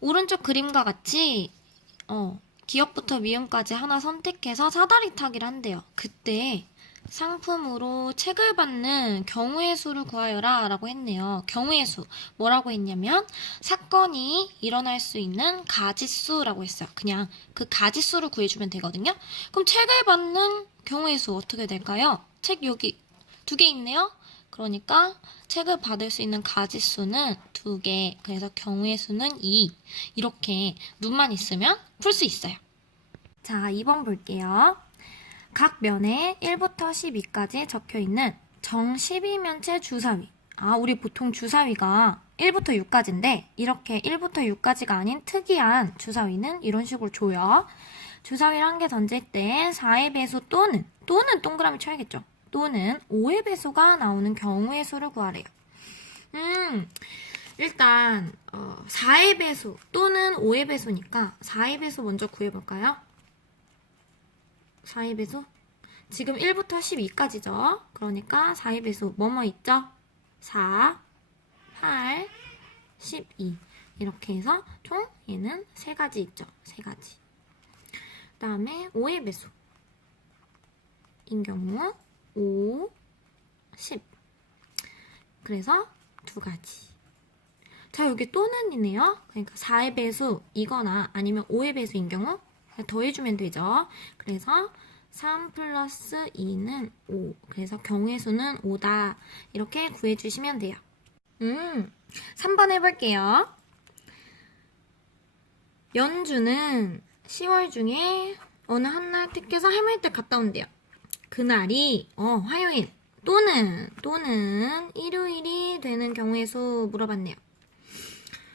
오른쪽 그림과 같이 기역부터 미음까지 하나 선택해서 사다리 타기를 한대요. 그때 상품으로 책을 받는 경우의 수를 구하여라 라고 했네요. 경우의 수 뭐라고 했냐면 사건이 일어날 수 있는 가지수라고 했어요. 그냥 그 가지수를 구해주면 되거든요. 그럼 책을 받는 경우의 수 어떻게 될까요? 책 여기 2개 있네요. 그러니까 책을 받을 수 있는 가지수는 2개, 그래서 경우의 수는 2. 이렇게 눈만 있으면 풀 수 있어요. 자, 2번 볼게요. 각 면에 1부터 12까지 적혀있는 정 12면체 주사위. 우리 보통 주사위가 1부터 6까지인데 이렇게 1부터 6까지가 아닌 특이한 주사위는 이런 식으로 줘요. 주사위를 한 개 던질 때 4의 배수 또는 동그라미 쳐야겠죠. 또는 5의 배수가 나오는 경우의 수를 구하래요. 일단 4의 배수 또는 5의 배수니까 4의 배수 먼저 구해볼까요? 4의 배수? 지금 1부터 12까지죠. 그러니까 4의 배수 뭐뭐 있죠? 4, 8, 12 이렇게 해서 총 얘는 3가지 있죠. 3가지. 그 다음에 5의 배수 인 경우 5, 10 그래서 2가지. 자, 여기 또는이네요. 그러니까 4의 배수이거나 아니면 5의 배수인 경우 더해주면 되죠. 그래서 3 플러스 2는 5. 그래서 경우의 수는 5다. 이렇게 구해주시면 돼요. 3번 해볼게요. 연주는 10월 중에 어느 한날 택해서 할머니 댁 갔다 온대요. 그날이 화요일 또는 일요일이 되는 경우의 수 물어봤네요.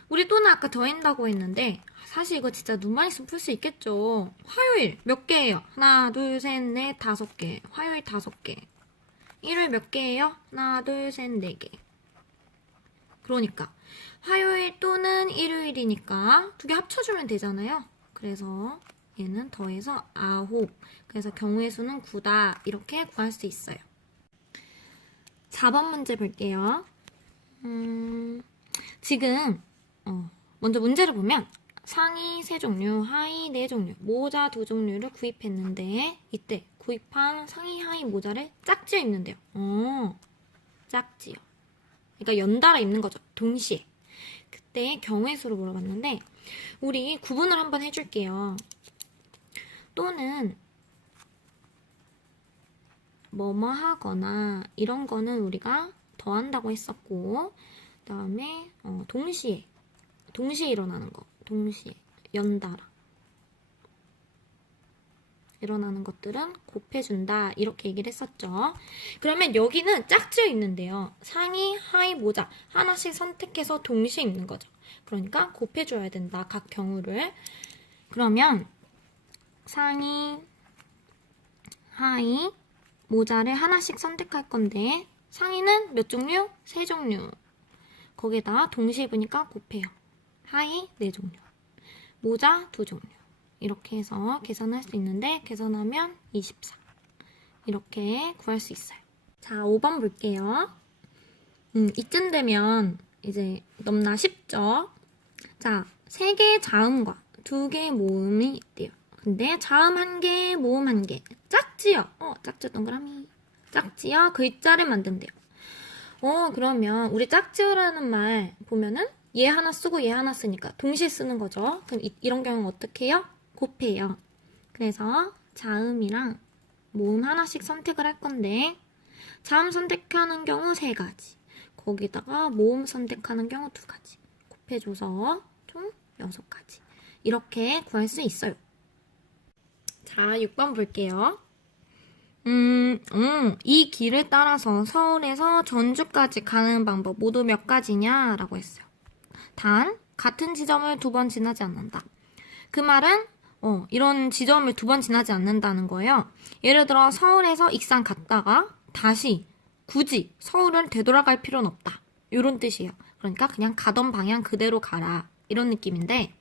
우리 또는 아까 더한다고 했는데 사실 이거 진짜 눈만 있으면 풀 수 있겠죠. 화요일 몇 개예요? 하나, 둘, 셋, 넷, 5개. 화요일 5개. 일요일 몇 개예요? 하나, 둘, 셋, 4개. 그러니까 화요일 또는 일요일이니까 2개 합쳐주면 되잖아요. 그래서 얘는 더해서 9. 그래서 경우의 수는 9다. 이렇게 구할 수 있어요. 4번 문제 볼게요. 지금 먼저 문제를 보면 상의 3종류, 하의 4종류, 모자 2종류를 구입했는데 이때 구입한 상의, 하의 모자를 짝지어 입는데요. 짝지어. 그러니까 연달아 입는 거죠. 동시에. 그때 경우의 수를 물어봤는데 우리 구분을 한번 해줄게요. 또는 뭐뭐 하거나 이런 거는 우리가 더한다고 했었고 그 다음에 동시에 일어나는 거. 동시에 연달아 일어나는 것들은 곱해준다 이렇게 얘기를 했었죠. 그러면 여기는 짝지어 있는데요. 상의, 하의, 모자 하나씩 선택해서 동시에 입는 거죠. 그러니까 곱해줘야 된다. 각 경우를. 그러면 상의, 하의, 모자를 하나씩 선택할 건데 상의는 몇 종류? 3종류. 거기에다 동시에 입으니까 곱해요. 하의 4종류, 모자 2종류. 이렇게 해서 계산할 수 있는데 계산하면 24. 이렇게 구할 수 있어요. 자, 5번 볼게요. 이쯤 되면 이제 너무나 쉽죠? 자, 3개의 자음과 2개의 모음이 있대요. 근데 자음 1개, 모음 1개. 짝지어. 짝지어 동그라미. 짝지어 글자를 만든대요. 그러면 우리 짝지어라는 말 보면은 얘 하나 쓰고 얘 하나 쓰니까 동시에 쓰는 거죠. 그럼 이런 경우는 어떻게 해요? 곱해요. 그래서 자음이랑 모음 하나씩 선택을 할 건데 자음 선택하는 경우 3가지. 거기다가 모음 선택하는 경우 2가지. 곱해줘서 총 6가지. 이렇게 구할 수 있어요. 자, 6번 볼게요. 이 길을 따라서 서울에서 전주까지 가는 방법 모두 몇 가지냐? 라고 했어요. 단, 같은 지점을 2번 지나지 않는다. 그 말은, 이런 지점을 2번 지나지 않는다는 거예요. 예를 들어, 서울에서 익산 갔다가 다시 굳이 서울을 되돌아갈 필요는 없다. 이런 뜻이에요. 그러니까 그냥 가던 방향 그대로 가라. 이런 느낌인데,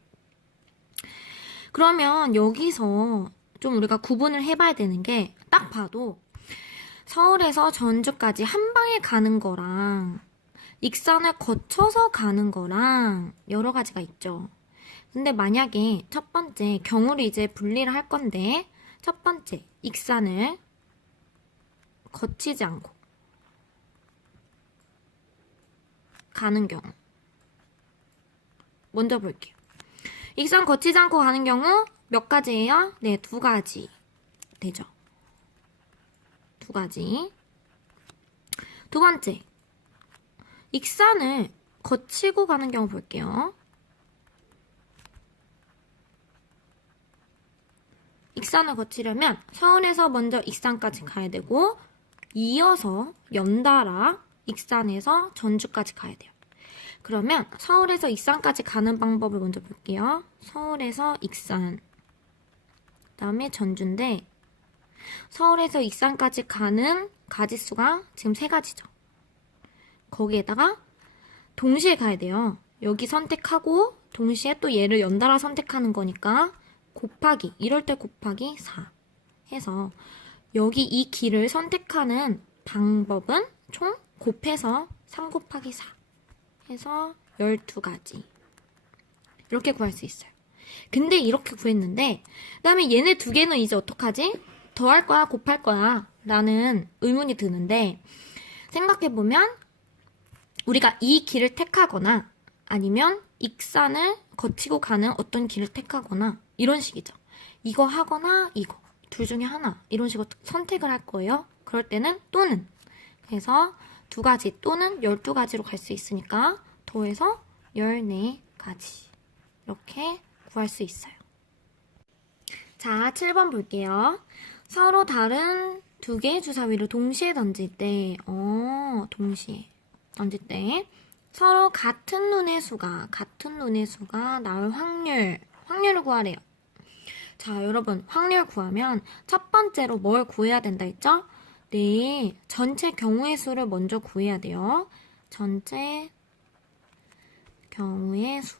그러면 여기서 좀 우리가 구분을 해봐야 되는 게 딱 봐도 서울에서 전주까지 한 방에 가는 거랑 익산을 거쳐서 가는 거랑 여러 가지가 있죠. 근데 만약에 첫 번째 경우를 이제 분리를 할 건데 첫 번째 익산을 거치지 않고 가는 경우 먼저 볼게요. 익산 거치지 않고 가는 경우 몇 가지예요? 네, 2가지 되죠. 2가지. 두 번째, 익산을 거치고 가는 경우 볼게요. 익산을 거치려면 서울에서 먼저 익산까지 가야 되고 이어서 연달아 익산에서 전주까지 가야 돼요. 그러면 서울에서 익산까지 가는 방법을 먼저 볼게요. 서울에서 익산, 그 다음에 전주인데 서울에서 익산까지 가는 가지수가 지금 3가지죠. 거기에다가 동시에 가야 돼요. 여기 선택하고 동시에 또 얘를 연달아 선택하는 거니까 곱하기, 이럴 때 곱하기 4 해서 여기 이 길을 선택하는 방법은 총 곱해서 3 곱하기 4 해서 12가지 이렇게 구할 수 있어요. 근데 이렇게 구했는데 그 다음에 얘네 2개는 이제 어떡하지? 더할 거야? 곱할 거야? 라는 의문이 드는데 생각해보면 우리가 이 길을 택하거나 아니면 익산을 거치고 가는 어떤 길을 택하거나 이런 식이죠. 이거 하거나 이거 둘 중에 하나 이런 식으로 선택을 할 거예요. 그럴 때는 또는 그래서 2가지 또는 12가지로 갈 수 있으니까 더해서 14가지 이렇게 구할 수 있어요. 자, 7번 볼게요. 서로 다른 2개의 주사위를 동시에 던질 때 동시에 던질 때 서로 같은 눈의 수가 나올 확률을 구하래요. 자, 여러분 확률 구하면 첫 번째로 뭘 구해야 된다 했죠? 네, 전체 경우의 수를 먼저 구해야 돼요. 전체 경우의 수.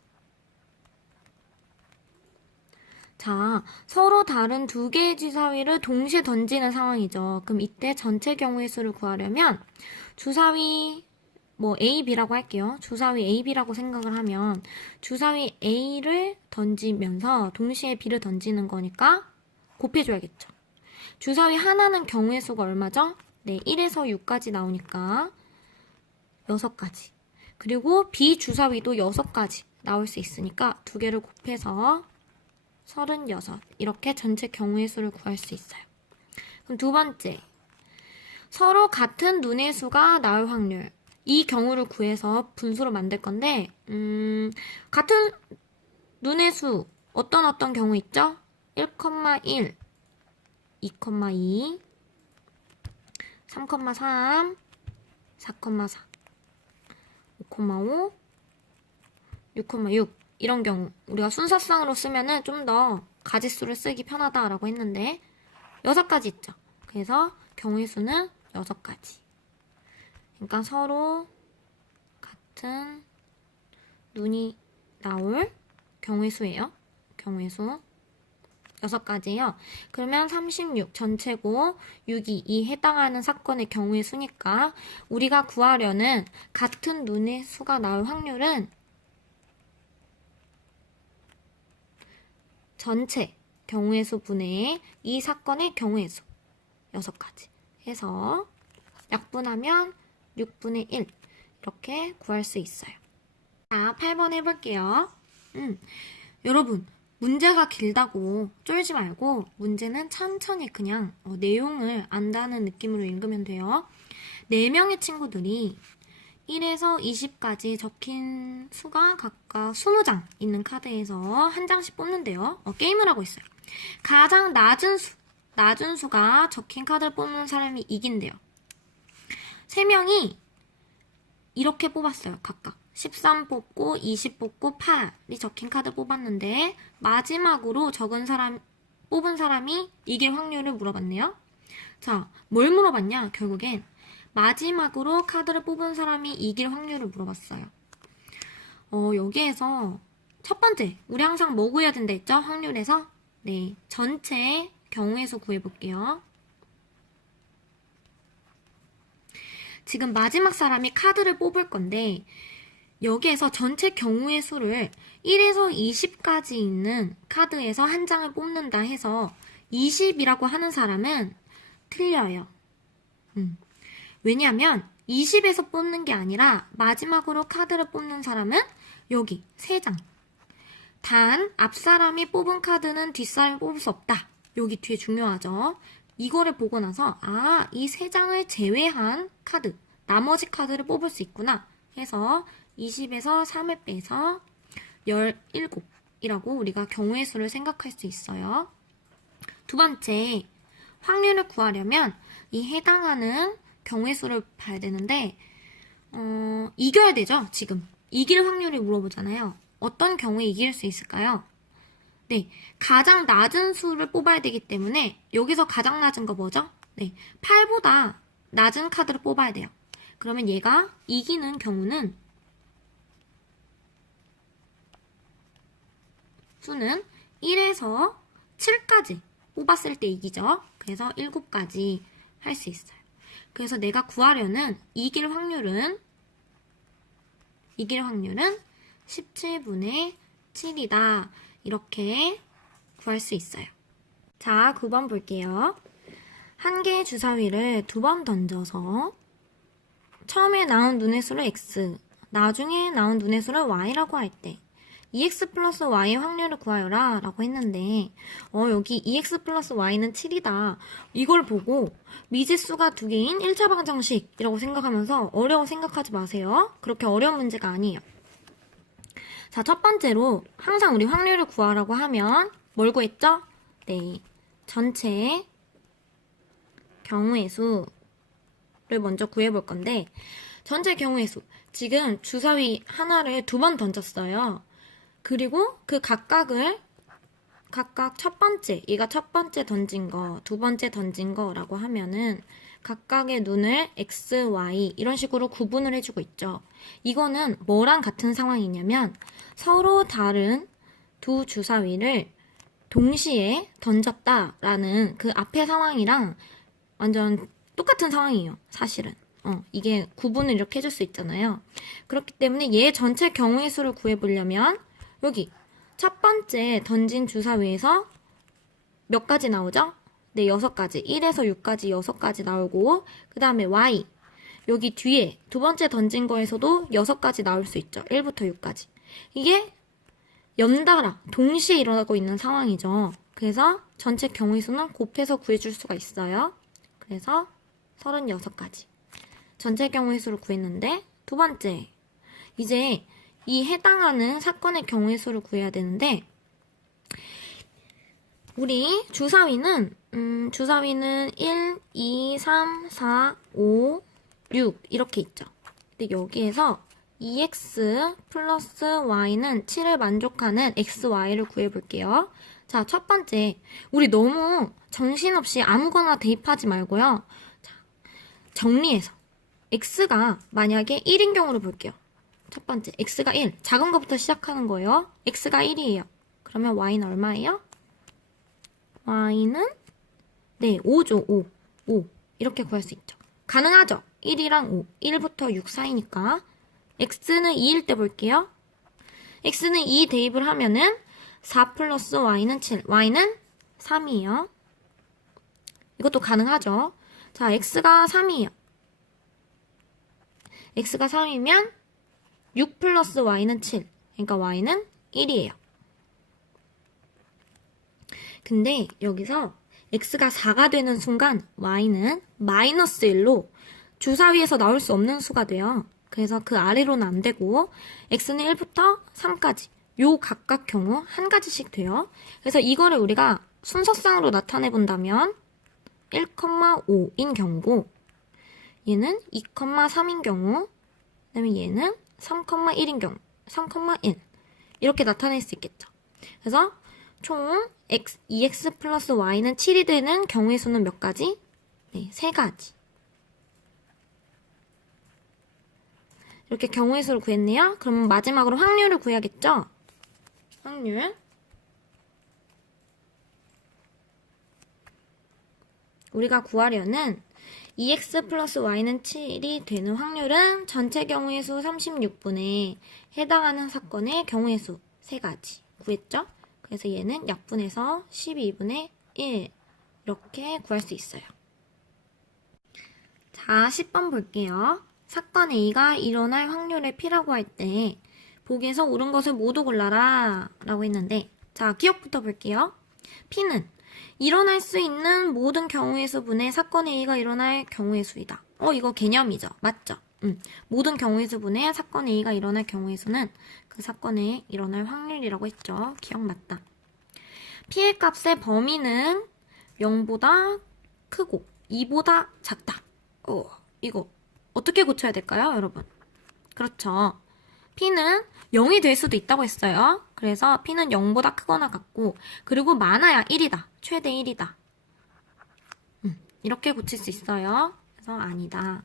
자, 서로 다른 2개의 주사위를 동시에 던지는 상황이죠. 그럼 이때 전체 경우의 수를 구하려면 주사위 뭐 A, B라고 할게요. 주사위 A, B라고 생각을 하면 주사위 A를 던지면서 동시에 B를 던지는 거니까 곱해줘야겠죠. 주사위 하나는 경우의 수가 얼마죠? 네, 1에서 6까지 나오니까 6가지. 그리고 B 주사위도 6가지 나올 수 있으니까 2개를 곱해서 36 이렇게 전체 경우의 수를 구할 수 있어요. 그럼 2번째, 서로 같은 눈의 수가 나올 확률. 이 경우를 구해서 분수로 만들 건데 같은 눈의 수 어떤 경우 있죠? 1,1, 2,2, 3,3, 4,4, 5,5, 6,6 이런 경우 우리가 순서상으로 쓰면은 좀 더 가지수를 쓰기 편하다라고 했는데 6가지 있죠. 그래서 경우의 수는 6가지. 그러니까 서로 같은 눈이 나올 경우의 수예요. 경우의 수 6가지예요. 그러면 36 전체고 6이 이 해당하는 사건의 경우의 수니까 우리가 구하려는 같은 눈의 수가 나올 확률은 전체 경우의 수 분의 이 사건의 경우의 수 6가지 해서 약분하면 6분의 1 이렇게 구할 수 있어요. 자, 8번 해볼게요. 여러분 문제가 길다고 쫄지 말고 문제는 천천히 그냥 내용을 안다는 느낌으로 읽으면 돼요. 4명의 친구들이 1에서 20까지 적힌 수가 각각 20장 있는 카드에서 한 장씩 뽑는데요. 게임을 하고 있어요. 가장 낮은 수가 적힌 카드를 뽑는 사람이 이긴대요. 3명이 이렇게 뽑았어요. 각각 13 뽑고 20 뽑고 8이 적힌 카드 뽑았는데 마지막으로 뽑은 사람이 이길 확률을 물어봤네요. 자, 뭘 물어봤냐? 결국엔 마지막으로 카드를 뽑은 사람이 이길 확률을 물어봤어요. 여기에서 첫 번째, 우리 항상 뭐 구해야 된다 했죠? 확률에서? 네, 전체 경우의 수 구해볼게요. 지금 마지막 사람이 카드를 뽑을 건데 여기에서 전체 경우의 수를 1에서 20까지 있는 카드에서 한 장을 뽑는다 해서 20이라고 하는 사람은 틀려요. 왜냐하면 20에서 뽑는 게 아니라 마지막으로 카드를 뽑는 사람은 여기 3장. 단 앞사람이 뽑은 카드는 뒷사람이 뽑을 수 없다. 여기 뒤에 중요하죠. 이거를 보고 나서 이 3장을 제외한 카드, 나머지 카드를 뽑을 수 있구나 해서 20에서 3을 빼서 17이라고 우리가 경우의 수를 생각할 수 있어요. 두 번째, 확률을 구하려면 이 해당하는 경우의 수를 봐야 되는데 이겨야 되죠, 지금. 이길 확률을 물어보잖아요. 어떤 경우에 이길 수 있을까요? 네, 가장 낮은 수를 뽑아야 되기 때문에 여기서 가장 낮은 거 뭐죠? 네, 8보다 낮은 카드를 뽑아야 돼요. 그러면 얘가 이기는 경우는 수는 1에서 7까지 뽑았을 때 이기죠. 그래서 7까지 할 수 있어요. 그래서 내가 구하려는 이길 확률은 17분의 7이다. 이렇게 구할 수 있어요. 자, 9번 볼게요. 한 개의 주사위를 2번 던져서 처음에 나온 눈의 수를 x, 나중에 나온 눈의 수를 y라고 할 때 2x 플러스 y의 확률을 구하여라 라고 했는데 여기 2x 플러스 y는 7이다. 이걸 보고 미지수가 2개인 1차 방정식이라고 생각하면서 어려워 생각하지 마세요. 그렇게 어려운 문제가 아니에요. 자, 첫 번째로 항상 우리 확률을 구하라고 하면 뭘 구했죠? 네, 전체 경우의 수를 먼저 구해볼 건데 전체 경우의 수, 지금 주사위 하나를 2번 던졌어요. 그리고 그 각각 첫 번째, 얘가 첫 번째 던진 거, 두 번째 던진 거라고 하면은 각각의 눈을 x, y 이런 식으로 구분을 해주고 있죠. 이거는 뭐랑 같은 상황이냐면 서로 다른 두 주사위를 동시에 던졌다라는 그 앞의 상황이랑 완전 똑같은 상황이에요. 사실은. 이게 구분을 이렇게 해줄 수 있잖아요. 그렇기 때문에 얘 전체 경우의 수를 구해보려면 여기 첫 번째 던진 주사위에서 몇 가지 나오죠? 네, 6가지. 1에서 6까지 6가지 나오고 그 다음에 y 여기 뒤에 두 번째 던진 거에서도 6가지 나올 수 있죠. 1부터 6까지. 이게 연달아 동시에 일어나고 있는 상황이죠. 그래서 전체 경우의 수는 곱해서 구해줄 수가 있어요. 그래서 36가지. 전체 경우의 수를 구했는데 두 번째, 이제 이 해당하는 사건의 경우의 수를 구해야 되는데 우리 주사위는 1, 2, 3, 4, 5, 6 이렇게 있죠. 근데 여기에서 2x 플러스 y는 7을 만족하는 xy를 구해볼게요. 자, 첫 번째, 우리 너무 정신없이 아무거나 대입하지 말고요. 자, 정리해서 x가 만약에 1인 경우로 볼게요. 첫 번째, x가 1. 작은 것부터 시작하는 거예요. x가 1이에요. 그러면 y는 얼마예요? y는 네, 5죠. 5. 이렇게 구할 수 있죠. 가능하죠? 1이랑 5. 1부터 6 사이니까. x는 2일 때 볼게요. x는 2 대입을 하면은 4 플러스 y는 7. y는 3이에요. 이것도 가능하죠. 자, x가 3이에요. x가 3이면 6 플러스 y는 7. 그러니까 y는 1이에요. 근데 여기서 x가 4가 되는 순간 y는 마이너스 1로 주사위에서 나올 수 없는 수가 돼요. 그래서 그 아래로는 안 되고 x는 1부터 3까지 요 각각 경우 한 가지씩 돼요. 그래서 이거를 우리가 순서상으로 나타내 본다면 1,5인 경우고 얘는 2,3인 경우 그다음에 얘는 3,1인 경우 3,1 이렇게 나타낼 수 있겠죠. 그래서 총 2x 플러스 y는 7이 되는 경우의 수는 몇 가지? 네, 3가지. 이렇게 경우의 수를 구했네요. 그럼 마지막으로 확률을 구해야겠죠? 확률. 우리가 구하려는 2x 플러스 y는 7이 되는 확률은 전체 경우의 수 36분에 해당하는 사건의 경우의 수 3가지 구했죠? 그래서 얘는 약분해서 12분의 1 이렇게 구할 수 있어요. 자, 10번 볼게요. 사건 A가 일어날 확률의 P라고 할 때 보기에서 옳은 것을 모두 골라라 라고 했는데 자, 기억부터 볼게요. P는 일어날 수 있는 모든 경우의 수분의 사건 A가 일어날 경우의 수이다. 이거 개념이죠. 맞죠? 모든 경우의 수분의 사건 A가 일어날 경우의 수는 그 사건에 일어날 확률이라고 했죠. 기억났다. P의 값의 범위는 0보다 크고 2보다 작다. 이거 어떻게 고쳐야 될까요, 여러분? 그렇죠. P는 0이 될 수도 있다고 했어요. 그래서 P는 0보다 크거나 같고 그리고 많아야 1이다. 최대 1이다. 이렇게 고칠 수 있어요. 그래서 아니다.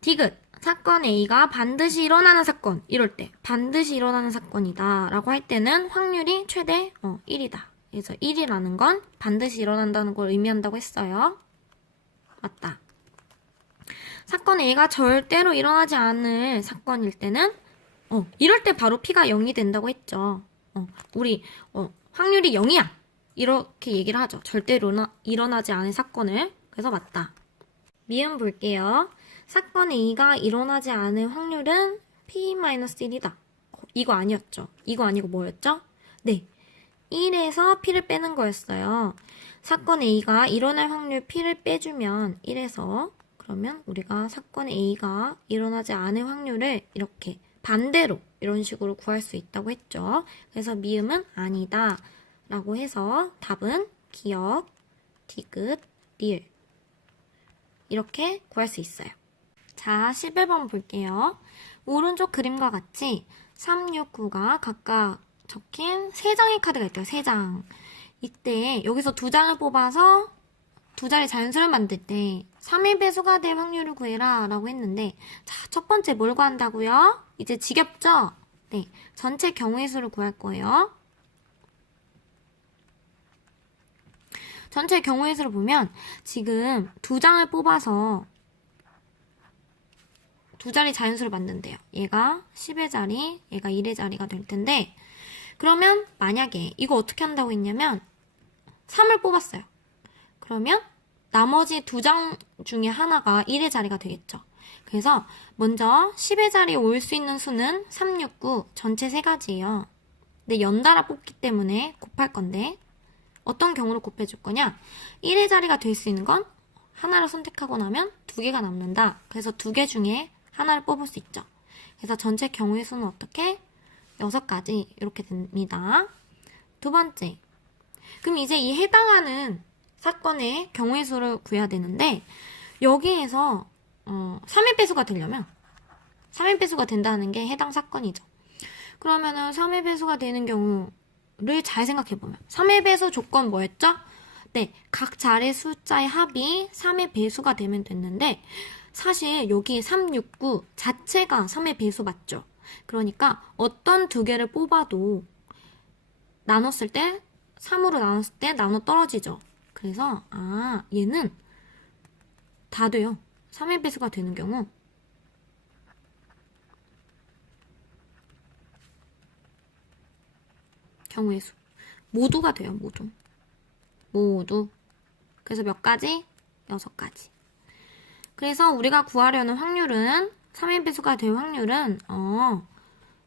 디귿. 사건 A가 반드시 일어나는 사건. 이럴 때 반드시 일어나는 사건이다 라고 할 때는 확률이 최대 1이다. 그래서 1이라는 건 반드시 일어난다는 걸 의미한다고 했어요. 맞다. 사건 A가 절대로 일어나지 않을 사건일 때는 이럴 때 바로 P가 0이 된다고 했죠. 우리 확률이 0이야. 이렇게 얘기를 하죠. 절대로 일어나지 않을 사건을. 그래서 맞다. 미음 볼게요. 사건 A가 일어나지 않을 확률은 P-1이다. 이거 아니었죠. 이거 아니고 뭐였죠? 네. 1에서 P를 빼는 거였어요. 사건 A가 일어날 확률 P를 빼주면 1에서 그러면 우리가 사건 A가 일어나지 않을 확률을 이렇게 반대로 이런 식으로 구할 수 있다고 했죠. 그래서 미음은 아니다 라고 해서 답은 기역, 디귿, 리을 이렇게 구할 수 있어요. 자, 11번 볼게요. 오른쪽 그림과 같이 3, 6, 9가 각각 적힌 3장의 카드가 있대요. 3장. 이때 여기서 2장을 뽑아서 두 자리 자연수를 만들 때 3의 배수가 될 확률을 구해라 라고 했는데 자, 첫 번째 뭘 구한다고요? 이제 지겹죠? 네, 전체 경우의 수를 구할 거예요. 전체 경우의 수를 보면 지금 2장을 뽑아서 두 자리 자연수를 만든대요. 얘가 10의 자리, 얘가 1의 자리가 될 텐데 그러면 만약에 이거 어떻게 한다고 했냐면 3을 뽑았어요. 그러면 나머지 2장 중에 하나가 1의 자리가 되겠죠. 그래서 먼저 10의 자리에 올 수 있는 수는 3, 6, 9 전체 3가지예요. 근데 연달아 뽑기 때문에 곱할 건데 어떤 경우로 곱해줄 거냐? 1의 자리가 될 수 있는 건 하나를 선택하고 나면 2개가 남는다. 그래서 2개 중에 하나를 뽑을 수 있죠. 그래서 전체 경우의 수는 어떻게? 6가지 이렇게 됩니다. 두 번째. 그럼 이제 이 해당하는 사건의 경우의 수를 구해야 되는데 여기에서 3의 배수가 되려면 3의 배수가 된다는 게 해당 사건이죠. 그러면은 3의 배수가 되는 경우를 잘 생각해보면 3의 배수 조건 뭐였죠? 네, 각 자리 숫자의 합이 3의 배수가 되면 됐는데 사실 여기 3, 6, 9 자체가 3의 배수 맞죠? 그러니까 어떤 2개를 뽑아도 나눴을 때 3으로 나눴을 때 나눠 떨어지죠. 그래서 얘는 다 돼요. 3의 배수가 되는 경우 경우의 수 모두가 돼요. 모두. 그래서 몇 가지? 6가지. 그래서 우리가 구하려는 확률은 3의 배수가 될 확률은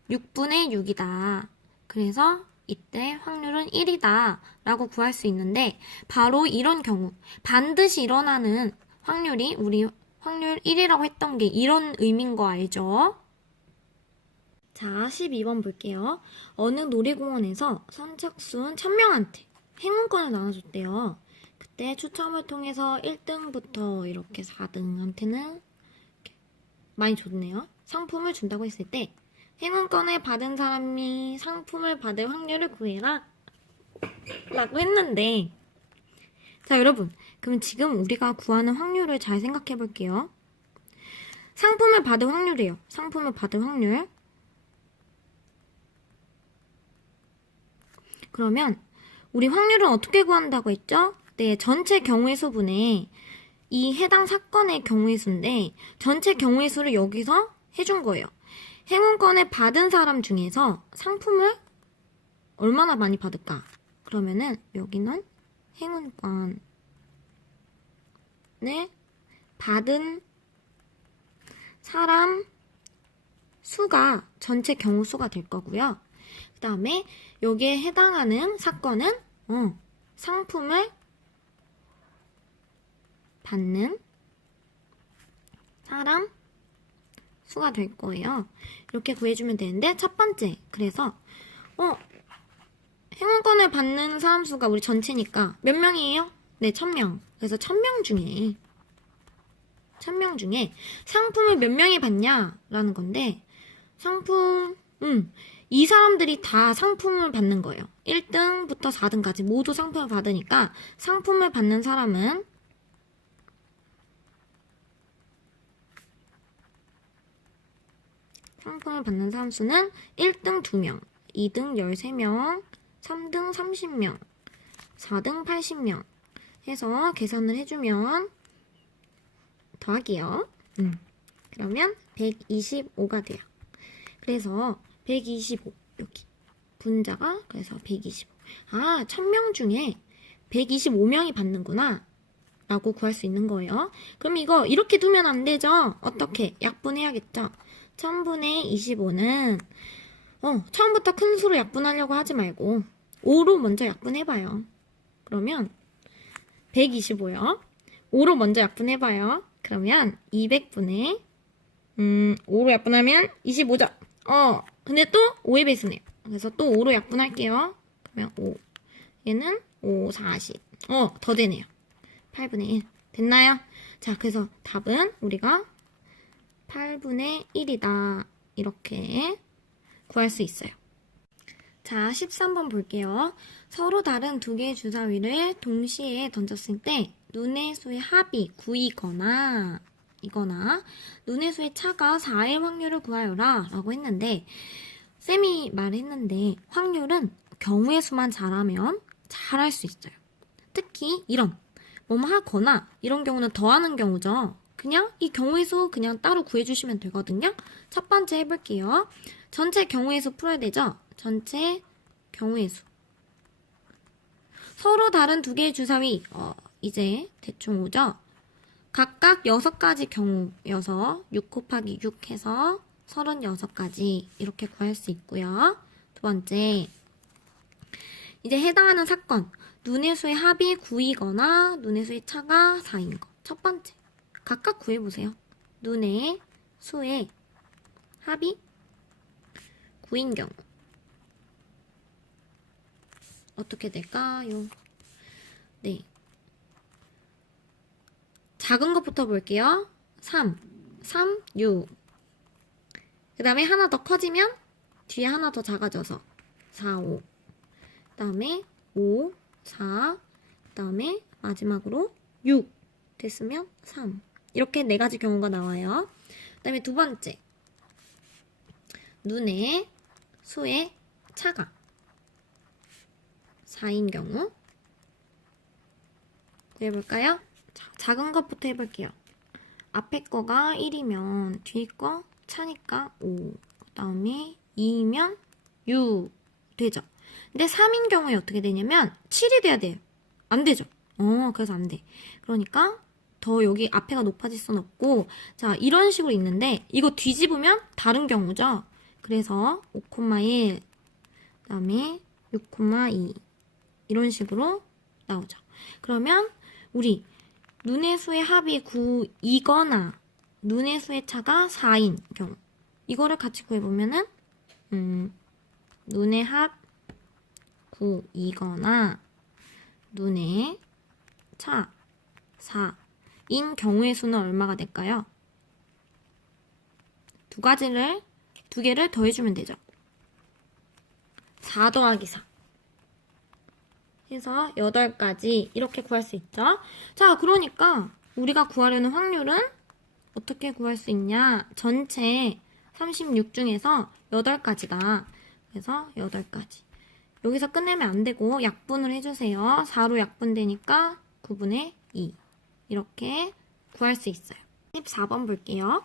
6분의 6이다. 그래서 이때 확률은 1이다 라고 구할 수 있는데 바로 이런 경우 반드시 일어나는 확률이 우리 확률 1이라고 했던 게 이런 의미인 거 알죠? 자, 12번 볼게요. 어느 놀이공원에서 선착순 1000명한테 행운권을 나눠줬대요. 그때 추첨을 통해서 1등부터 이렇게 4등한테는 많이 줬네요. 상품을 준다고 했을 때 행운권을 받은 사람이 상품을 받을 확률을 구해라 라고 했는데 자, 여러분 그럼 지금 우리가 구하는 확률을 잘 생각해 볼게요. 상품을 받을 확률이에요. 상품을 받을 확률. 그러면 우리 확률은 어떻게 구한다고 했죠? 네, 전체 경우의 수분에 이 해당 사건의 경우의 수인데 전체 경우의 수를 여기서 해준 거예요. 행운권을 받은 사람 중에서 상품을 얼마나 많이 받을까? 그러면은 여기는 행운권을 받은 사람 수가 전체 경우 수가 될 거고요. 그 다음에 여기에 해당하는 사건은 상품을 받는 사람 수가 될 거예요. 이렇게 구해주면 되는데 첫 번째, 그래서 행운권을 받는 사람 수가 우리 전체니까 몇 명이에요? 네, 1000명. 그래서 1000명 중에 상품을 몇 명이 받냐라는 건데 이 사람들이 다 상품을 받는 거예요. 1등부터 4등까지 모두 상품을 받으니까 상품을 받는 사람은 상품을 받는 사람 수는 1등 2명, 2등 13명, 3등 30명, 4등 80명 해서 계산을 해주면 더하기요. 그러면 125가 돼요. 그래서 125 여기 분자가 그래서 125. 1000명 중에 125명이 받는구나 라고 구할 수 있는 거예요. 그럼 이거 이렇게 두면 안 되죠? 어떻게? 약분해야겠죠? 1000분의 25는 처음부터 큰 수로 약분하려고 하지 말고 5로 먼저 약분해봐요. 그러면 125요. 5로 먼저 약분해봐요. 그러면 200분의 5로 약분하면 25죠. 근데 또 5의 배수네요. 그래서 또 5로 약분할게요. 그러면 5. 얘는 5, 40. 더 되네요. 8분의 1. 됐나요? 자, 그래서 답은 우리가 8분의 1이다. 이렇게 구할 수 있어요. 자, 13번 볼게요. 서로 다른 두 개의 주사위를 동시에 던졌을 때 눈의 수의 합이 9이거나 이거나 눈의 수의 차가 4일 확률을 구하여라 라고 했는데 쌤이 말했는데 확률은 경우의 수만 잘하면 잘할 수 있어요. 특히 이런 뭐뭐 하거나 이런 경우는 더하는 경우죠. 그냥 이 경우의 수 그냥 따로 구해주시면 되거든요. 첫 번째 해볼게요. 전체 경우의 수 풀어야 되죠? 전체 경우의 수. 서로 다른 두 개의 주사위 이제 대충 오죠? 각각 6가지 경우여서 6 곱하기 6 해서 36가지 이렇게 구할 수 있고요. 두 번째, 이제 해당하는 사건 눈의 수의 합이 9이거나 눈의 수의 차가 4인 거. 첫 번째, 각각 구해보세요. 눈의 수의 합이 9인 경우 어떻게 될까요? 네, 작은 것부터 볼게요. 3, 6. 그 다음에 하나 더 커지면 뒤에 하나 더 작아져서 4, 5. 그 다음에 5, 4. 그 다음에 마지막으로 6. 됐으면 3. 이렇게 4가지 경우가 나와요. 그 다음에 두 번째. 눈의 수의 차가 4인 경우 구해볼까요? 자, 작은 것부터 해볼게요. 앞에 거가 1이면 뒤에 거 차니까 5. 그 다음에 2이면 6 되죠. 근데 3인 경우에 어떻게 되냐면 7이 돼야 돼요. 안 되죠. 그래서 안 돼. 그러니까 더 여기 앞에가 높아질 순 없고 자 이런 식으로 있는데 이거 뒤집으면 다른 경우죠. 그래서 5,1 그 다음에 6,2 이런 식으로 나오죠. 그러면 우리 눈의 수의 합이 9이거나 눈의 수의 차가 4인 경우 이거를 같이 구해보면은 눈의 합 9이거나 눈의 차 4인 경우의 수는 얼마가 될까요? 두 개를 더해주면 되죠. 4 더하기 4 해서 8가지 이렇게 구할 수 있죠. 자, 그러니까 우리가 구하려는 확률은 어떻게 구할 수 있냐? 전체 36 중에서 8가지다. 그래서 8가지. 여기서 끝내면 안 되고 약분을 해주세요. 4로 약분되니까 9분의 2. 이렇게 구할 수 있어요. 14번 볼게요.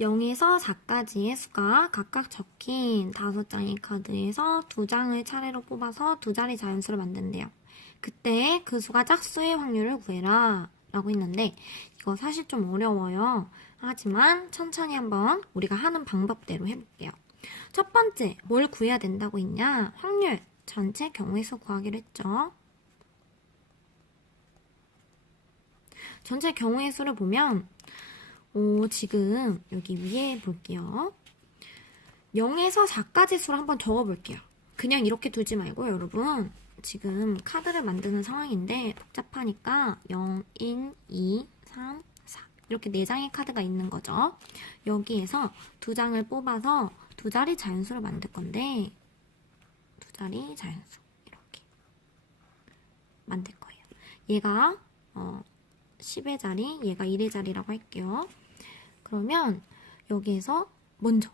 0에서 4까지의 수가 각각 적힌 5장의 카드에서 2장을 차례로 뽑아서 두 자리 자연수를 만든대요. 그때 그 수가 짝수의 확률을 구해라 라고 했는데 이거 사실 좀 어려워요. 하지만 천천히 한번 우리가 하는 방법대로 해볼게요. 첫 번째, 뭘 구해야 된다고 했냐? 확률, 전체 경우의 수 구하기로 했죠. 전체 경우의 수를 보면 지금 여기 위에 볼게요. 0에서 4까지 수를 한번 적어볼게요. 그냥 이렇게 두지 말고 여러분 지금 카드를 만드는 상황인데 복잡하니까 0, 1, 2, 3, 4 이렇게 4장의 카드가 있는 거죠. 여기에서 2장을 뽑아서 두 자리 자연수를 만들 건데 두 자리 자연수 이렇게 만들 거예요. 얘가 10의 자리, 얘가 1의 자리라고 할게요. 그러면 여기에서 먼저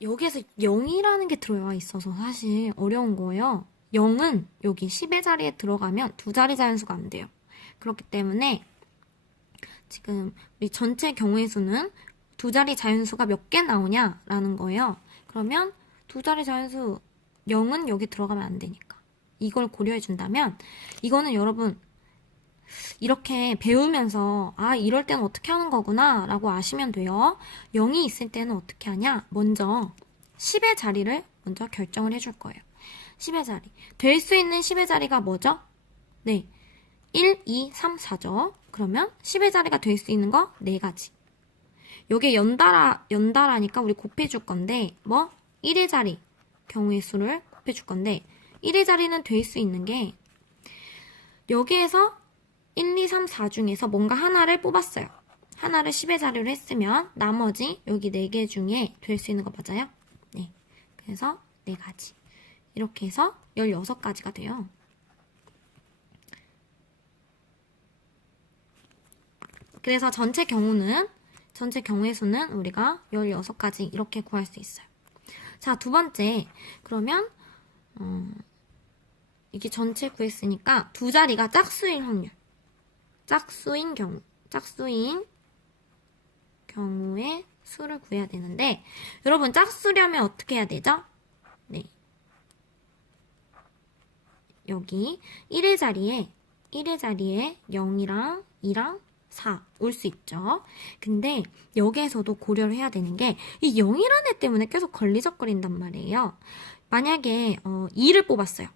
여기에서 0이라는 게 들어와 있어서 사실 어려운 거예요. 0은 여기 10의 자리에 들어가면 두 자리 자연수가 안 돼요. 그렇기 때문에 지금 우리 전체 경우의 수는 두 자리 자연수가 몇 개 나오냐라는 거예요. 그러면 두 자리 자연수 0은 여기 들어가면 안 되니까 이걸 고려해 준다면 이거는 여러분 이렇게 배우면서 이럴 때는 어떻게 하는 거구나 라고 아시면 돼요. 0이 있을 때는 어떻게 하냐? 먼저 10의 자리를 먼저 결정을 해줄 거예요. 10의 자리. 될 수 있는 10의 자리가 뭐죠? 네, 1, 2, 3, 4죠. 그러면 10의 자리가 될 수 있는 거 4가지. 요게 연달아니까 우리 곱해줄 건데 1의 자리 경우의 수를 곱해줄 건데 1의 자리는 될 수 있는 게 여기에서 1, 2, 3, 4 중에서 뭔가 하나를 뽑았어요. 하나를 10의 자리로 했으면 나머지 여기 4개 중에 될 수 있는 거 맞아요? 네. 그래서 4가지. 이렇게 해서 16가지가 돼요. 그래서 전체 경우의 수는 우리가 16가지 이렇게 구할 수 있어요. 자, 두 번째. 그러면 이게 전체 구했으니까 두 자리가 짝수인 확률. 짝수인 경우의 수를 구해야 되는데 여러분 짝수려면 어떻게 해야 되죠? 네. 여기 1의 자리에 0이랑 2랑 4 올 수 있죠. 근데 여기에서도 고려를 해야 되는 게 이 0이라는 애 때문에 계속 걸리적거린단 말이에요. 만약에 2를 뽑았어요.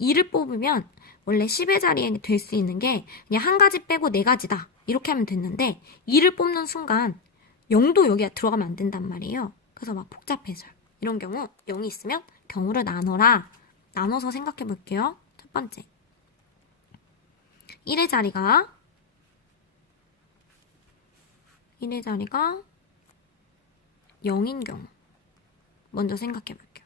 2를 뽑으면 원래 10의 자리에 될 수 있는 게 그냥 한 가지 빼고 4가지다. 이렇게 하면 됐는데 2를 뽑는 순간 0도 여기에 들어가면 안 된단 말이에요. 그래서 막 복잡해져요. 이런 경우 0이 있으면 경우를 나눠라. 나눠서 생각해 볼게요. 첫 번째. 1의 자리가 0인 경우 먼저 생각해 볼게요.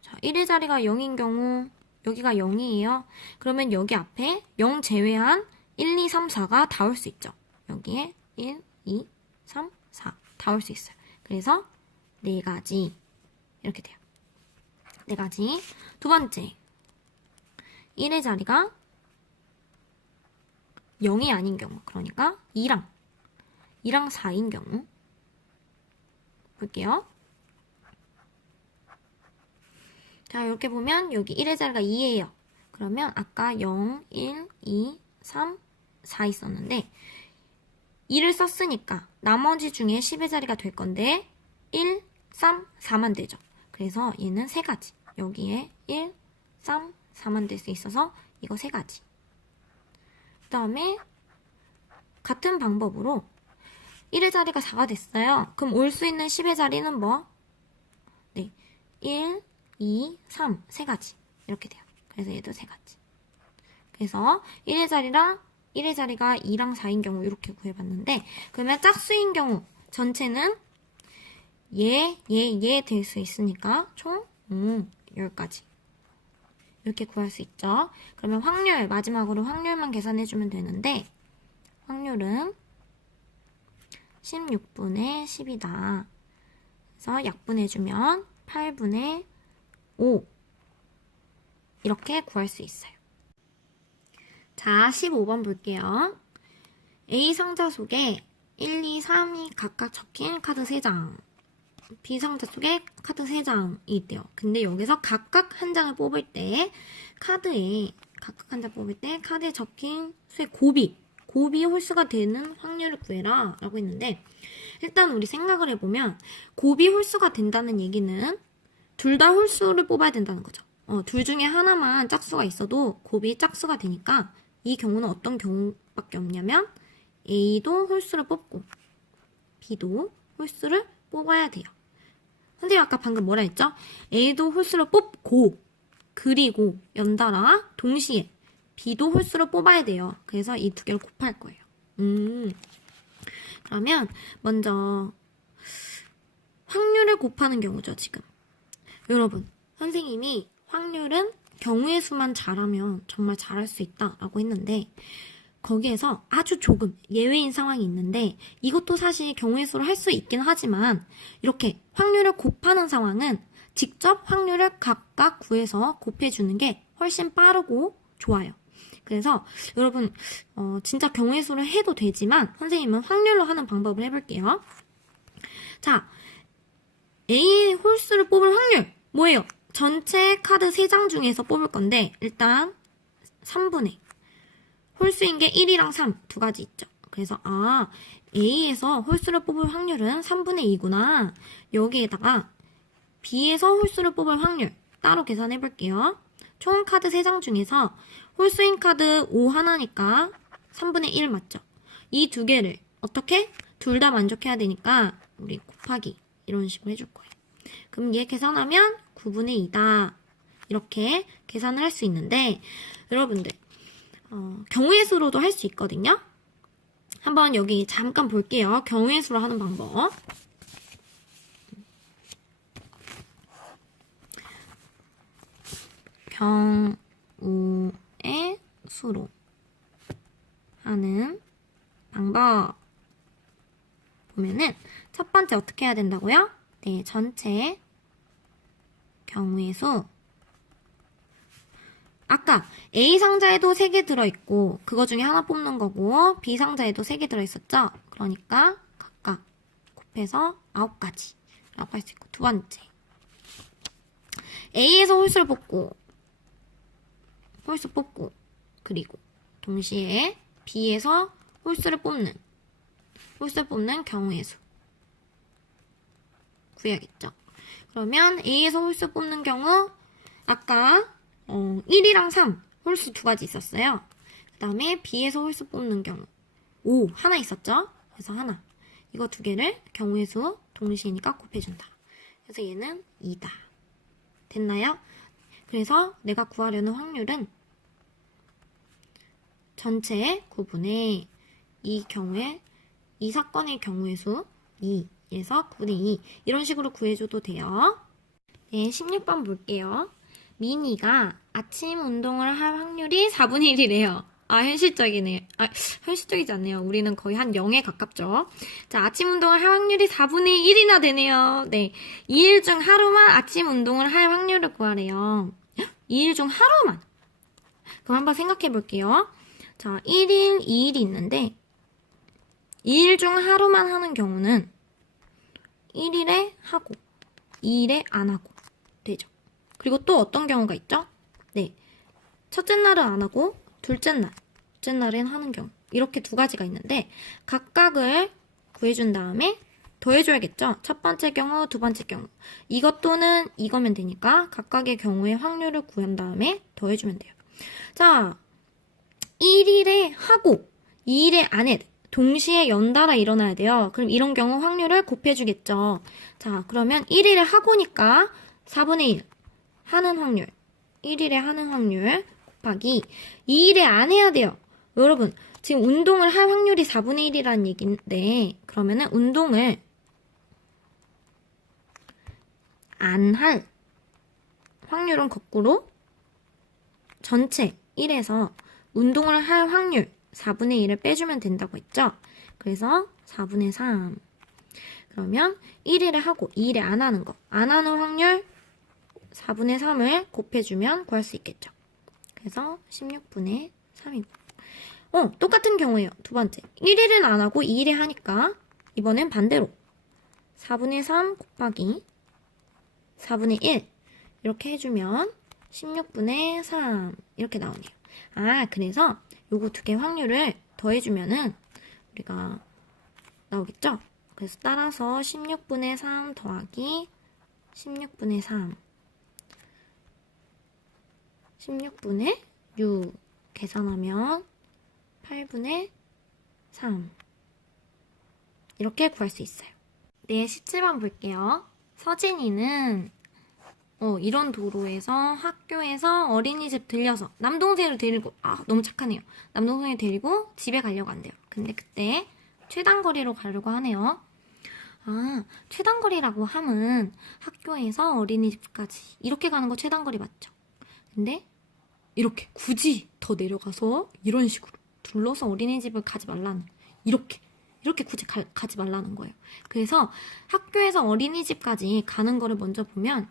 자, 1의 자리가 0인 경우 여기가 0이에요. 그러면 여기 앞에 0 제외한 1, 2, 3, 4가 다 올 수 있죠. 여기에 1, 2, 3, 4 다 올 수 있어요. 그래서 4가지 이렇게 돼요. 4가지. 두 번째. 1의 자리가 0이 아닌 경우 그러니까 2랑 4인 경우 볼게요. 자, 이렇게 보면 여기 1의 자리가 2예요. 그러면 아까 0, 1, 2, 3, 4 있었는데 2를 썼으니까 나머지 중에 10의 자리가 될 건데 1, 3, 4만 되죠. 그래서 얘는 3가지. 여기에 1, 3, 4만 될 수 있어서 이거 3가지. 그 다음에 같은 방법으로 1의 자리가 4가 됐어요. 그럼 올 수 있는 10의 자리는 뭐? 네, 1, 2, 3, 3가지. 이렇게 돼요. 그래서 얘도 3가지. 그래서 1의 자리가 2랑 4인 경우 이렇게 구해봤는데 그러면 짝수인 경우 전체는 얘 될 수 있으니까 총 10가지. 이렇게 구할 수 있죠. 그러면 마지막으로 확률만 계산해주면 되는데 확률은 16분의 10이다. 그래서 약분해주면 8분의 5 이렇게 구할 수 있어요. 자, 15번 볼게요. A 상자 속에 1, 2, 3이 각각 적힌 카드 3장, B 상자 속에 카드 3장이 있대요. 근데 여기서 각각 한 장을 뽑을 때 카드에 적힌 수의 곱이 홀수가 되는 확률을 구해라 라고 했는데, 일단 우리 생각을 해보면 곱이 홀수가 된다는 얘기는 둘 다 홀수를 뽑아야 된다는 거죠. 둘 중에 하나만 짝수가 있어도 곱이 짝수가 되니까 이 경우는 어떤 경우밖에 없냐면 A도 홀수를 뽑고 B도 홀수를 뽑아야 돼요. 선생님 아까 방금 뭐라 했죠? A도 홀수를 뽑고 그리고 연달아 동시에 B도 홀수를 뽑아야 돼요. 그래서 이 두 개를 곱할 거예요. 그러면 먼저 확률을 곱하는 경우죠, 지금. 여러분, 선생님이 확률은 경우의 수만 잘하면 정말 잘할 수 있다라고 했는데, 거기에서 아주 조금 예외인 상황이 있는데, 이것도 사실 경우의 수로 할 수 있긴 하지만 이렇게 확률을 곱하는 상황은 직접 확률을 각각 구해서 곱해주는 게 훨씬 빠르고 좋아요. 그래서 여러분 진짜 경우의 수를 해도 되지만 선생님은 확률로 하는 방법을 해볼게요. 자, A 홀수를 뽑을 확률 뭐예요? 전체 카드 3장 중에서 뽑을 건데 일단 3분의 홀수인 게 1이랑 3 두 가지 있죠. 그래서 A에서 홀수를 뽑을 확률은 3분의 2구나. 여기에다가 B에서 홀수를 뽑을 확률 따로 계산해 볼게요. 총 카드 3장 중에서 홀수인 카드 5 하나니까 3분의 1 맞죠? 이 두 개를 어떻게? 둘 다 만족해야 되니까 우리 곱하기 이런 식으로 해줄 거예요. 그럼 얘 계산하면 9분의 2다. 이렇게 계산을 할 수 있는데 여러분들 경우의 수로도 할 수 있거든요. 한번 여기 잠깐 볼게요. 경우의 수로 하는 방법. 경우의 수로 하는 방법 보면은 첫 번째 어떻게 해야 된다고요? 네, 전체 경우의 수. 아까 A 상자에도 3개 들어있고 그거 중에 하나 뽑는 거고 B 상자에도 3개 들어있었죠? 그러니까 각각 곱해서 9가지라고 할 수 있고 두 번째 A에서 홀수를 뽑고 그리고 동시에 B에서 홀수를 뽑는 경우의 수 구해야겠죠. 그러면 A에서 홀수 뽑는 경우 아까 1이랑 3 홀수 두 가지 있었어요. 그 다음에 B에서 홀수 뽑는 경우 5 하나 있었죠. 그래서 하나 이거 두 개를 경우의 수 동시에니까 곱해준다. 그래서 얘는 2다. 됐나요? 그래서 내가 구하려는 확률은 전체 9분의 이 사건의 경우의 수 2에서 9분의 2 이런 식으로 구해줘도 돼요. 네, 16번 볼게요. 미니가 아침 운동을 할 확률이 4분의 1이래요. 현실적이네요. 현실적이지 않네요. 우리는 거의 한 0에 가깝죠. 자, 아침 운동을 할 확률이 4분의 1이나 되네요. 네. 2일 중 하루만 아침 운동을 할 확률을 구하래요. 2일 중 하루만. 그럼 한번 생각해 볼게요. 자, 1일, 2일이 있는데 2일 중 하루만 하는 경우는 1일에 하고 2일에 안 하고 되죠. 그리고 또 어떤 경우가 있죠? 네. 첫째 날은 안 하고 둘째 날엔 하는 경우. 이렇게 두 가지가 있는데 각각을 구해준 다음에 더해줘야겠죠? 첫 번째 경우, 두 번째 경우. 이것 또는 이거면 되니까 각각의 경우의 확률을 구한 다음에 더해주면 돼요. 자, 1일에 하고 2일에 안 해. 동시에 연달아 일어나야 돼요. 그럼 이런 경우 확률을 곱해주겠죠. 자, 그러면 1일에 하고니까 4분의 1 하는 확률. 1일에 하는 확률 곱하기 2일에 안 해야 돼요. 여러분, 지금 운동을 할 확률이 4분의 1이라는 얘기인데 그러면은 운동을 안 할 확률은 거꾸로 전체 1에서 운동을 할 확률 4분의 1을 빼주면 된다고 했죠? 그래서 4분의 3. 그러면 1일에 하고 2일에 안 하는 거. 안 하는 확률 4분의 3을 곱해주면 구할 수 있겠죠. 그래서 16분의 3이고. 똑같은 경우예요. 두 번째. 1일은 안 하고 2일에 하니까 이번엔 반대로 4분의 3 곱하기 4분의 1 이렇게 해주면 16분의 3 이렇게 나오네요. 그래서 요거 두 개 확률을 더해주면은 우리가 나오겠죠? 그래서 따라서 16분의 3 더하기 16분의 3 16분의 6 계산하면 8분의 3 이렇게 구할 수 있어요. 네, 17번 볼게요. 서진이는 이런 도로에서 학교에서 어린이집 들려서 남동생을 데리고 너무 착하네요. 남동생을 데리고 집에 가려고 한대요. 근데 그때 최단거리로 가려고 하네요. 최단거리라고 함은 학교에서 어린이집까지 이렇게 가는 거 최단거리 맞죠? 근데 이렇게 굳이 더 내려가서 이런 식으로 둘러서 어린이집을 가지 말라는 이렇게 굳이 가지 말라는 거예요. 그래서 학교에서 어린이집까지 가는 거를 먼저 보면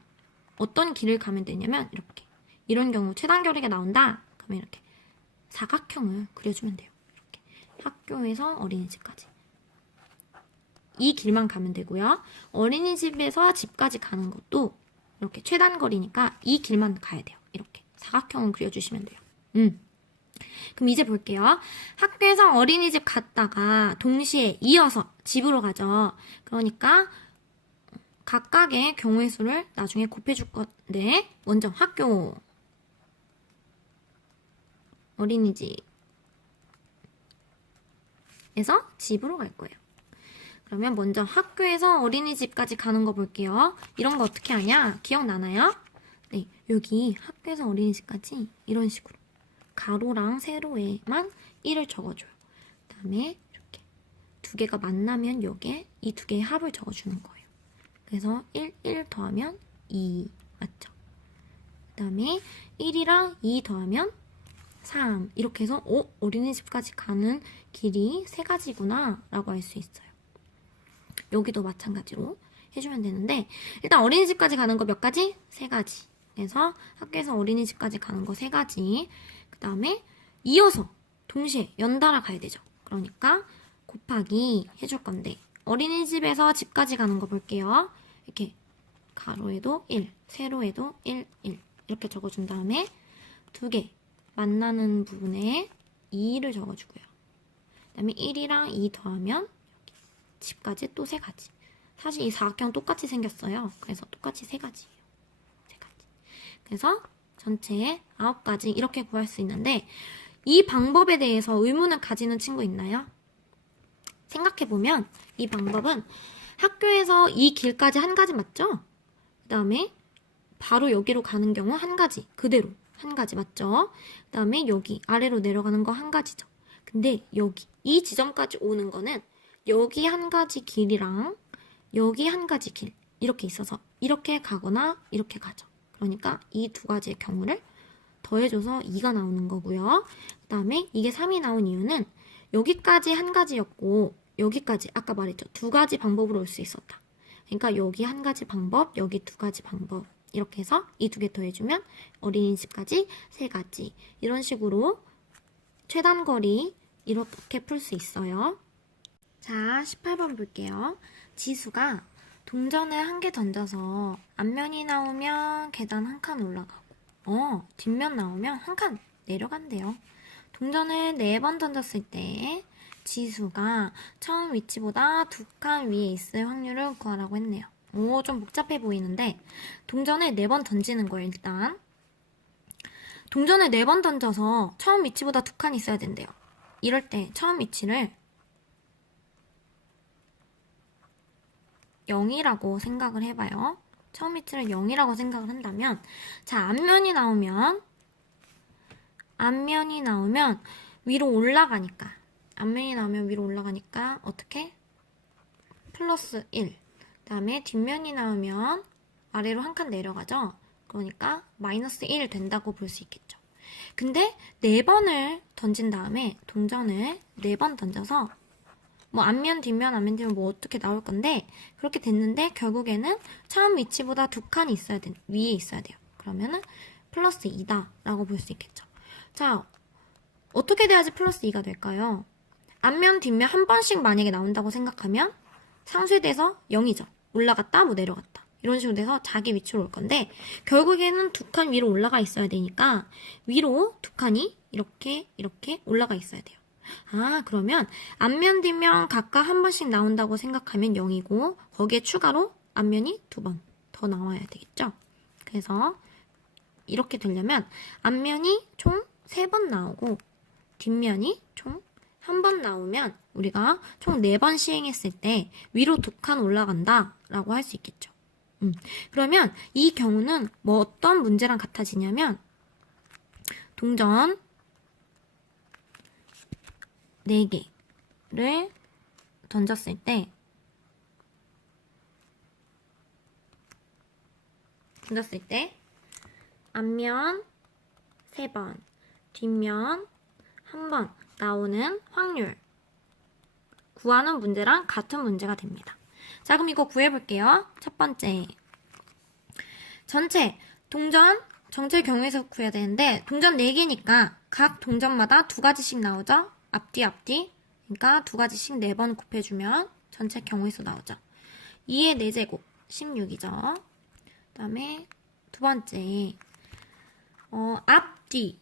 어떤 길을 가면 되냐면 이렇게 이런 경우 최단거리가 나온다. 그러면 이렇게 사각형을 그려주면 돼요. 이렇게 학교에서 어린이집까지 이 길만 가면 되고요. 어린이집에서 집까지 가는 것도 이렇게 최단거리니까 이 길만 가야 돼요. 이렇게 사각형을 그려주시면 돼요. 그럼 이제 볼게요. 학교에서 어린이집 갔다가 동시에 이어서 집으로 가죠. 그러니까 각각의 경우의 수를 나중에 곱해줄 건데 먼저 학교, 어린이집에서 집으로 갈 거예요. 그러면 먼저 학교에서 어린이집까지 가는 거 볼게요. 이런 거 어떻게 하냐? 기억나나요? 네, 여기 학교에서 어린이집까지 이런 식으로 가로랑 세로에만 1을 적어줘요. 그 다음에 이렇게 두 개가 만나면 여기에 이 두 개의 합을 적어주는 거예요. 그래서 1 더하면 2 맞죠? 그 다음에 1이랑 2 더하면 3 이렇게 해서 어린이집까지 가는 길이 세 가지구나 라고 알 수 있어요. 여기도 마찬가지로 해주면 되는데 일단 어린이집까지 가는 거 몇 가지? 세 가지. 그래서 학교에서 어린이집까지 가는 거 세 가지. 그 다음에 이어서 동시에 연달아 가야 되죠. 그러니까 곱하기 해줄 건데 어린이집에서 집까지 가는 거 볼게요. 이렇게 가로에도 1, 세로에도 1, 1 이렇게 적어준 다음에 두 개 만나는 부분에 2를 적어주고요. 그 다음에 1이랑 2 더하면 여기 집까지 또 세 가지. 사실 이 사각형 똑같이 생겼어요. 그래서 똑같이 세 가지예요. 세 가지. 그래서 전체에 9가지 이렇게 구할 수 있는데 이 방법에 대해서 의문을 가지는 친구 있나요? 생각해보면 이 방법은 학교에서 이 길까지 한 가지 맞죠? 그 다음에 바로 여기로 가는 경우 한 가지 그대로 한 가지 맞죠? 그 다음에 여기 아래로 내려가는 거 한 가지죠. 근데 여기 이 지점까지 오는 거는 여기 한 가지 길이랑 여기 한 가지 길 이렇게 있어서 이렇게 가거나 이렇게 가죠. 그러니까 이 두 가지의 경우를 더해줘서 2가 나오는 거고요. 그 다음에 이게 3이 나온 이유는 여기까지 한 가지였고 여기까지 아까 말했죠. 두 가지 방법으로 올 수 있었다. 그러니까 여기 한 가지 방법, 여기 두 가지 방법 이렇게 해서 이 두 개 더해주면 어린이집까지 세 가지 이런 식으로 최단거리 이렇게 풀 수 있어요. 자, 18번 볼게요. 지수가 동전을 한 개 던져서 앞면이 나오면 계단 한 칸 올라가고 뒷면 나오면 한 칸 내려간대요. 동전을 4번 던졌을 때 지수가 처음 위치보다 2칸 위에 있을 확률을 구하라고 했네요. 좀 복잡해 보이는데 동전을 4번 던지는 거예요. 일단 동전을 4번 던져서 처음 위치보다 2칸 있어야 된대요. 이럴 때 처음 위치를 0이라고 생각을 해봐요. 처음 위치를 0이라고 생각을 한다면 자, 앞면이 나오면 위로 올라가니까 앞면이 나오면 위로 올라가니까 어떻게? 플러스 1. 그 다음에 뒷면이 나오면 아래로 한 칸 내려가죠. 그러니까 마이너스 1 된다고 볼 수 있겠죠. 근데 4번을 던진 다음에 동전을 4번 던져서 뭐 앞면, 뒷면, 뭐 어떻게 나올 건데 그렇게 됐는데 결국에는 처음 위치보다 2칸이 위에 있어야 돼요. 그러면은 플러스 2다 라고 볼 수 있겠죠. 자, 어떻게 돼야지 플러스 2가 될까요? 앞면, 뒷면 한 번씩 만약에 나온다고 생각하면 상쇄돼서 0이죠. 올라갔다, 뭐 내려갔다. 이런 식으로 돼서 자기 위치로 올 건데 결국에는 두 칸 위로 올라가 있어야 되니까 위로 두 칸이 이렇게 올라가 있어야 돼요. 아, 그러면 앞면, 뒷면 각각 한 번씩 나온다고 생각하면 0이고 거기에 추가로 앞면이 두 번 더 나와야 되겠죠? 그래서 이렇게 되려면 앞면이 총 3번 나오고 뒷면이 총 한 번 나오면 우리가 총 4번 시행했을 때 위로 두 칸 올라간다 라고 할 수 있겠죠. 그러면 이 경우는 뭐 어떤 문제랑 같아지냐면 동전 4개를 던졌을 때 앞면 3번, 뒷면 1번 나오는 확률 구하는 문제랑 같은 문제가 됩니다. 자, 그럼 이거 구해볼게요. 첫 번째. 전체 경우에서 구해야 되는데, 동전 4개니까 각 동전마다 2가지씩 나오죠? 앞뒤. 그러니까 2가지씩 4번 곱해주면 전체 경우에서 나오죠. 2의 4제곱, 16이죠. 그 다음에 두 번째. 앞뒤.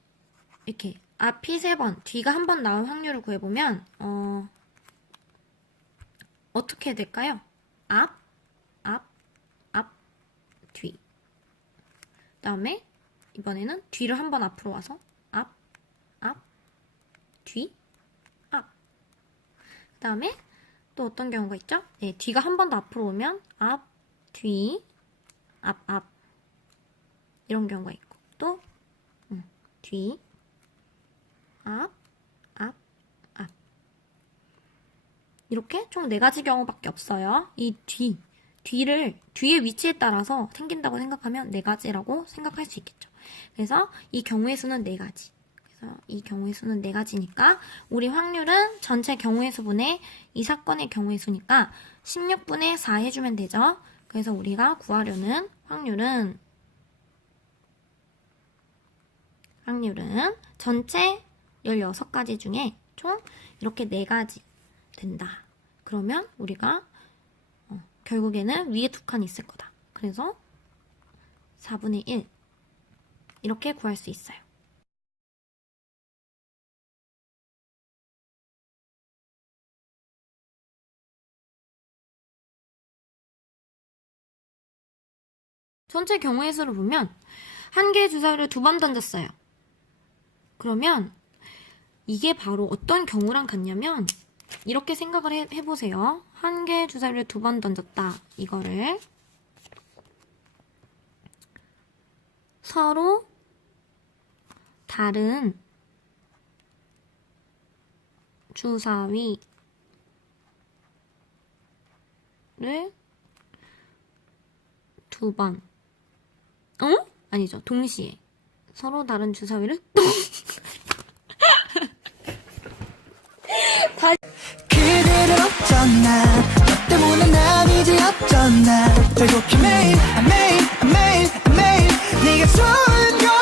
이렇게. 앞이 3번, 뒤가 1번 나올 확률을 구해보면, 어떻게 될까요? 앞, 뒤. 그 다음에 이번에는 뒤를 한 번 앞으로 와서 앞, 뒤, 앞. 그 다음에 또 어떤 경우가 있죠? 네, 뒤가 한 번 더 앞으로 오면 앞, 뒤, 앞. 이런 경우가 있고 또 뒤, 앞. 이렇게 총 4가지 경우밖에 없어요. 이 뒤의 위치에 따라서 생긴다고 생각하면 4가지라고 생각할 수 있겠죠. 그래서 이 경우의 수는 4가지. 그래서 이 경우의 수는 4가지니까 우리 확률은 전체 경우의 수분의 이 사건의 경우의 수니까 16분의 4 해주면 되죠. 그래서 우리가 구하려는 확률은 전체 16가지 중에 총 이렇게 4가지 된다. 그러면 우리가 결국에는 위에 2칸 있을 거다. 그래서 4분의 1 이렇게 구할 수 있어요. 전체 경우의 수를 보면 한 개의 주사위를 2번 던졌어요. 그러면 이게 바로 어떤 경우랑 같냐면 이렇게 생각을 해보세요. 한 개의 주사위를 2번 던졌다. 이거를 서로 다른 주사위를 2번 아니죠. 동시에 서로 다른 주사위를 또 그대로 어쩌나 너 때문에 난 이제 어쩌나 배고픈 매일 네가 좋은 걸